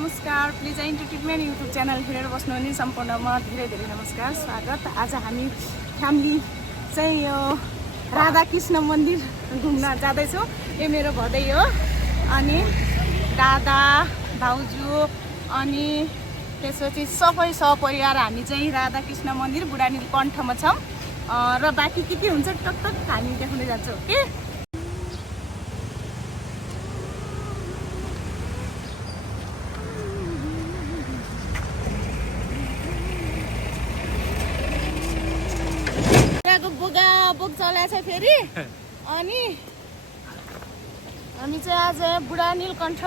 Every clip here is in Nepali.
नमस्कार। प्लिज एन्टरटेनमेन्ट युट्युब च्यानल हेरेर बस्नुहुने सम्पूर्णमा धेरै धेरै नमस्कार, स्वागत। आज हामी फ्यामिली चाहिँ यो राधाकृष्ण मन्दिर घुम्न जाँदैछौँ। यो मेरो भदै हो, अनि दादा भाउजू अनि त्यसपछि सबै सपरिवार हामी चाहिँ राधाकृष्ण मन्दिर बुढा नीलकण्ठमा छौँ र बाँकी के हुन्छ टकटक हामी देखाउँदै जान्छौँ। के बोक चलाएको छ फेरि। अनि हामी चाहिँ आज बुढा नीलकण्ठ,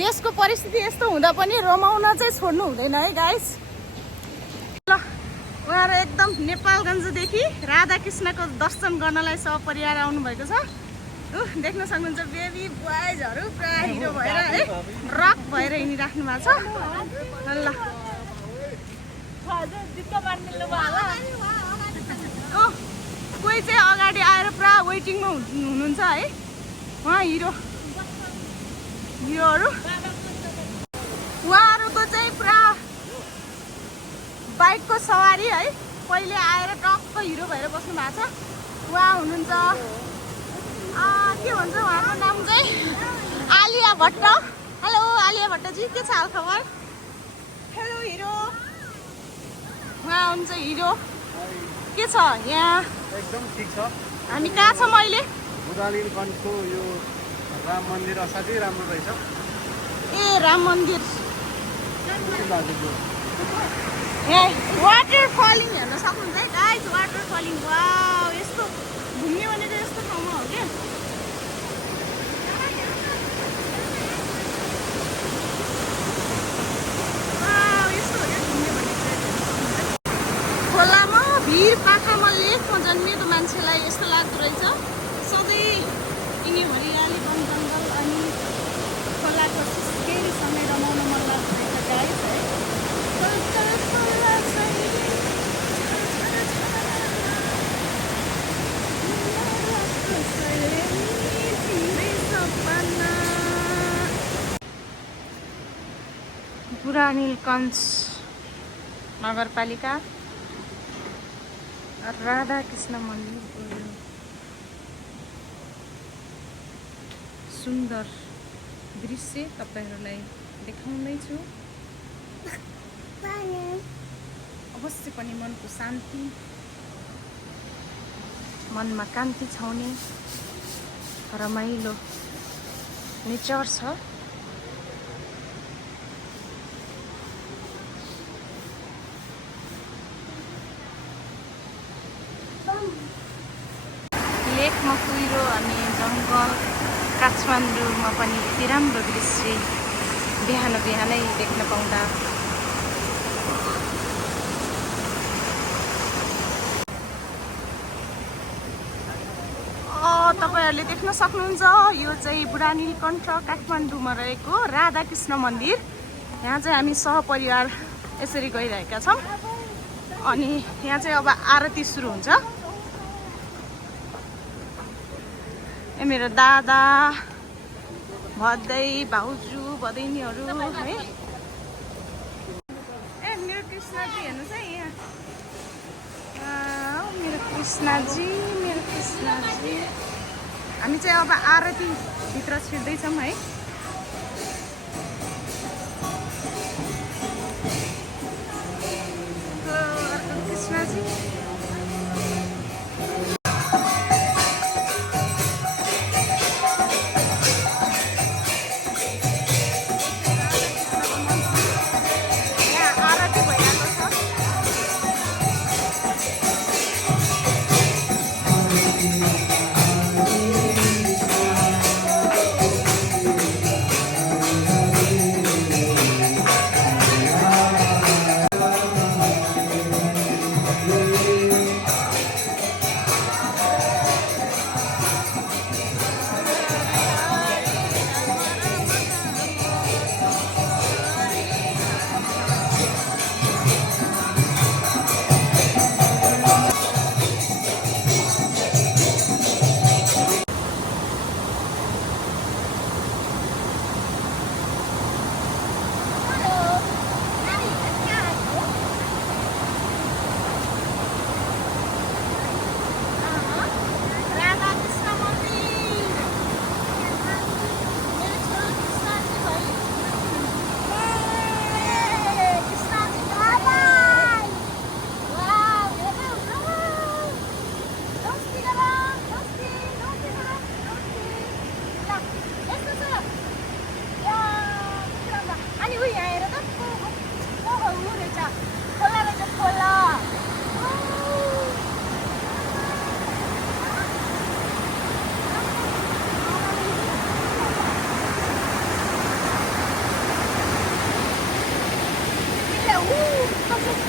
देशको परिस्थिति यस्तो हुँदा पनि रमाउन चाहिँ छोड्नु हुँदैन है गाइस। ल उहाँहरू एकदम नेपालगञ्जदेखि राधाकृष्णको दर्शन गर्नलाई सपरिवार आउनुभएको छ। देख्न सक्नुहुन्छ बेबी बोइजहरू पुरा हिरो भएर है रक भएर हिँडिराख्नु भएको छ। ल कोही चाहिँ अगाडि आएर पुरा वेटिङमा हुनुहुन्छ है, उहाँ हिरोहरू। उहाँहरूको चाहिँ पुरा बाइकको सवारी है, पहिले आएर टक्क हिरो भएर बस्नु भएको छ। उहाँ हुनुहुन्छ के भन्छ उहाँको नाम चाहिँ आलिया भट्ट। हेलो आलिया भट्टजी, के छ हाल खबर? हेलो हिरो, उहाँ हुनुहुन्छ हिरो। के छ यहाँ? एकदम ठिक छ। हामी कहाँ छौँ अहिले? बुढा नीलकण्ठको यो राम मन्दिर असाध्यै राम्रो रहेछ। ए राम मन्दिर, यहाँ वाटर फलिङ हेर्न सक्नुहुन्छ है गाइस, वाटर फलिङ। वाउ, यस्तो घुम्ने भनेको यस्तो ठाउँमा हो क्या। यस्तो हो क्या घुम्ने भनेको। खोलामा भिर पाखामा लेकमा जन्मिएको मान्छेलाई यस्तो लाग्दो रहेछ सधैँ यिनी हरियाली वन जङ्गल अनि खोलाको केही समय रमाउन मन लाग्दो रहेछ गाइस है। बुढा नीलकण्ठ नगरपालिका राधाकृष्ण मन्दिर सुन्दर दृश्य तपाईहरूलाई देखाउँदैछु। अवश्य पनि मनको शान्ति, मनमा कान्ति छाउने रमाइलो नेचर छ। लेकमा कुहिरो अनि जङ्गल, काठमाडौँमा पनि यति राम्रो दृश्य बिहान बिहानै देख्न पाउँदा तपाईँहरूले देख्न सक्नुहुन्छ। यो चाहिँ बुढा नीलकण्ठ काठमाडौँमा रहेको राधाकृष्ण मन्दिर। यहाँ चाहिँ हामी सहपरिवार यसरी गइरहेका छौँ। अनि यहाँ चाहिँ अब आरती सुरु हुन्छ। ए मेरो दादा भदै भाउजू भदैनीहरू है। ए मेरो कृष्णजी हेर्नुहोस् है यहाँ, मेरो कृष्णजी। हामी चाहिँ अब आरती भित्र छिर्दैछौँ है। कृष्णजी सक्छ